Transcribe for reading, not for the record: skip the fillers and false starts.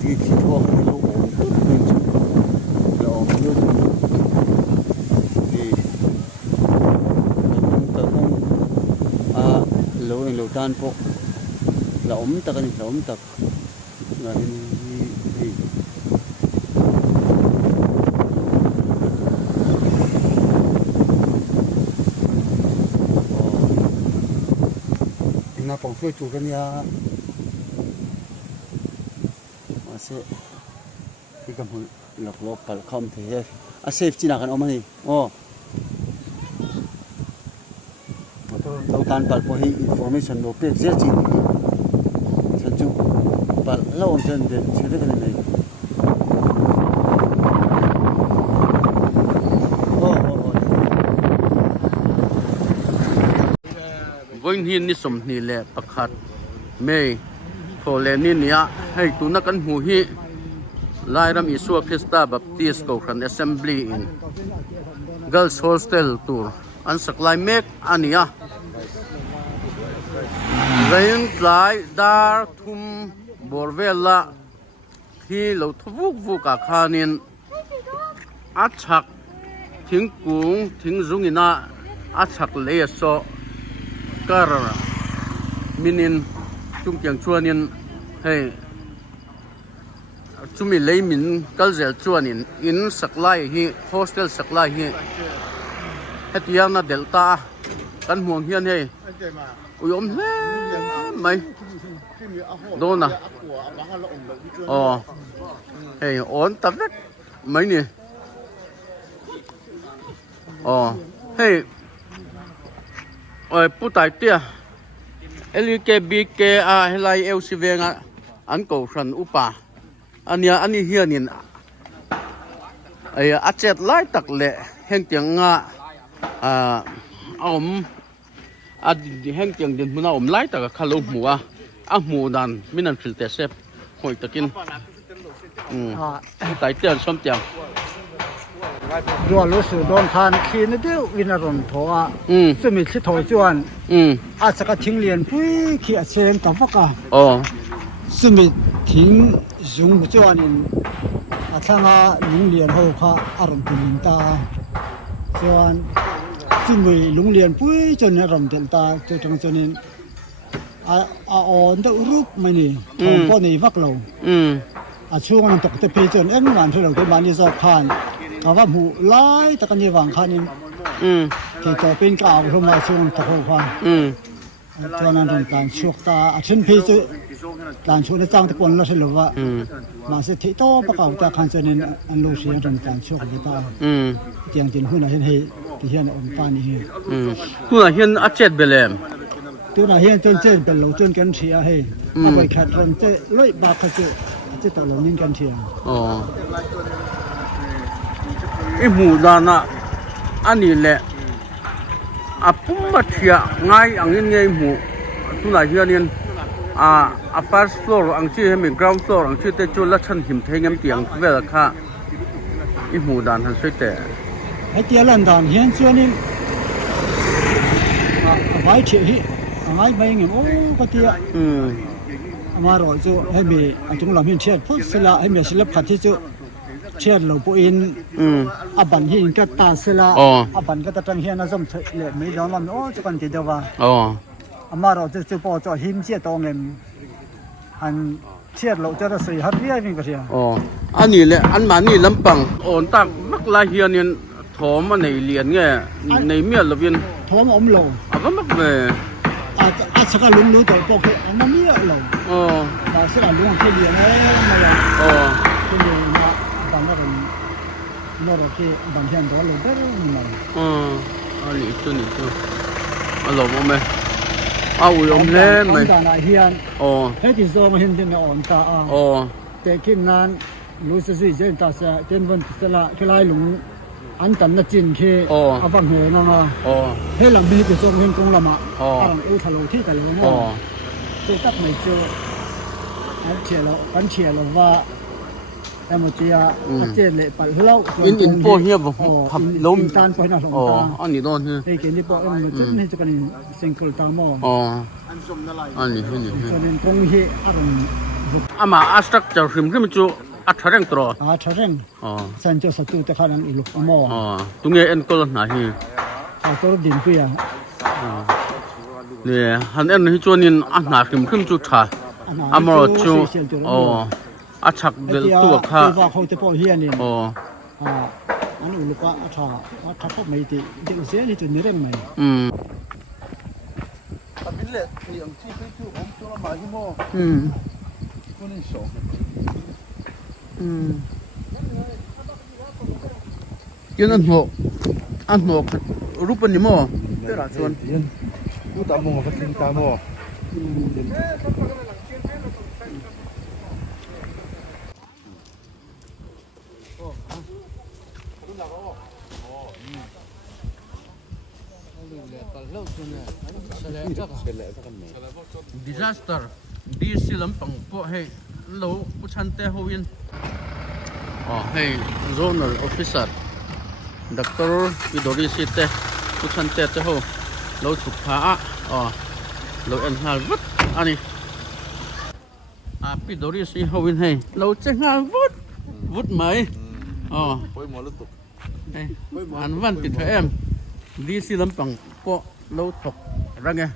ที่ทั่วกันโลกตุ๊ดเป็นชุดเราเลือกนี่ตะคงโลโลด้านพวกเราตะกันเราตะเรานี่นะผมช่วยจูกันยามาเสที่กำลังหลอกลบปัลคอมเทียเซฟจีน่ากันออกมานี่โอ้เราการปัลพอให้อินโฟเมชันโลเปกเสียจริงฉันจูปัลเล่าจนเด็ดเชื่อได้กันเลยวันนี้นิสมนี่แหละประคัดเมย์โคเลนินยาให้ตุนักันหูฮีไลรำอิสวาคริสตาบัพติสโกครันเอสเซมบลีอินเกิร์ลส์โฮสเทลตูร์อันสักไลเมกอันนี้เรียนไลดาร์ทุมบอร์เวล่าที่เราทวุกอาคานินอัดฉักทิ้งกุ้งทิ้งจุงินาอัดฉักเลสโซก็มินินจุงเกียงชวนินให้จุมีเลยมินกัลเซลชวนินอินสักไลฮีโฮสเทลสักไลฮีเฮติยานาเดลต้ากันห่วงเฮียนให้อุยอมเล่ไหมโดนนะอ๋อเฮ้ยอ่อนตับเล็กไหมนี่อ๋อเฮ้ยผู้ตายเตี้ยLKBK helai elsivenga an ko ran upa ania ani hianin ai achet lai tak le heng tiang nga a heng tiang din muna lai tak khalo muwa a mu dan minan filte sep hoi takin tai tian som tiang รัวรู้สึกโดนทานขี้นเดียววินาทีถอจะมีขี้ถอยจวนอาจจะก็ทิ้งเรียนปุ้ยขี้เสียงกับฟักอ่ะจะมีทิ้งยุงจวนนี่อาจจะงาลุงเรียนเขาพาอารมณ์เป็นตาจวนจะมีลุงเรียนปุ้ยจนอารมณ์เป็นตาจนจังจนนี่อ่อนแต่รูปไม่นี่ทองป้อนในฟักเราช่วงนั้นตกแต่ปีจนงานที่เราได้มานี่สอบผ่านก็ว่าหมู่ไล่ตะกันยี่หวังคันนี้ที่ต่อเป็นกล่าวลงมาช่วงตะโกฟังตอนนั้นต้องการช่วงตาชิ้นพีจุการช่วงในจ้างตะกวนเราเฉลยว่ามาเสถิโตประกอบจากคันเจนินอันโลเซียต้องการช่วงตาเจียงจินหุ่นอะไรเห็นที่เห็นอมปานี่หุ่นเห็นอาเจ็ดเบลมตัวนั้นเห็นจนเจ็ดเป็นโลจนกันเชียให้เอาไปขัดจนเจ็ดร้อยบาทเขาจะตลอดนิ่งกันเชียไอหมูดานะอันนี้แหละปุ่มบัดเชียง่ายอังนี้ไงหมูทุนไหนเฮียนี่first floor อังชื่อให้มี ground floor อังชื่อเตจูและชั้นหิมเทงเตียงเวลาค่ะไอหมูดานทันสวยแต่ให้เตียลันดานเฮียนชัวนี่ไว้เฉียที่ไว้ไปเงี้ยโอ้ก็เตียมารอจูให้มีจุงหลังเฮียนเชียดพุทธศิลาให้มีศิลปะที่จูเชื่อเราปุอินบันหินก็ตาเสละบันก็ตาจังเฮียนะสมเละไม่ยอมมันโอ้จะกันติดเดียวว่ามาเราจะปอจะหิมเชี่ยตองเงินอันเชื่อเราจะสื่อฮัตเรียวิ่งก็เชียอันนี้แหละอันมานี่ลำปังอ่อนตักมักลายเฮียนี่ถอมมาในเหรียญไงในเมียละเวียนถอมอมโลก็มักเลยอาจจะก็ลุ้นรู้ตัวปกติอันนั้นเมียโลแต่สิ่งลุ้นที่เหรียญอะไรไม่ยอมที่เหรียญบางคนเมื่อเราที่บางเช่นตัวเราได้ไม่มาอันนี้ตัวอันหลงมั้ยเอาอยู่อมเล่นไหมให้ที่โซมาเห็นที่นอนตาแต่ขึ้นนั้นรู้สึกสิเจนตาเสียเจนวันสละคล้ายหลงอันตันน่ะจินเคอาฟังเหนงให้หลังมีที่โซมาเห็นกงละมาอุทะโลที่กันเลยนะตัวตักไม่เจออันเชียร์เราอันเชียร์เราว่าแต่เมื่อกี้เจนเลยไปเราอินโปเฮียบ่ทับลมตานไปนะสองตาอันนี้โดนไอ้เกนี่ปอเอ็มจุดนี้จะกันซิงเกิลตามออันนี้จะเป็นกงเฮอารมณ์ ama structure hrim chu a thareng tro tharen san cho satu te khanan uluk amo tunge en kol na hi tor din puya ne han en hi chuanin a hna hrim chu tha amaro chu a chak del tu kha wa khau te po hianin an uluka atha pho mai ti de se ni tu ni reng mai abile yang chi pe chu om chu ma hi mo ko ni so yun an ho rupan ni mo tera chuan ku ta mo fa tin ta mo disaster di silam pang po hey lo puchante hoin hey zonal officer doctor pidori site puchante te ho lo chukha lo en hal vut ani pidori si hoin hey lo chengal vut mai poi mo lu tu hey an van ti em di silam pang po lo thok range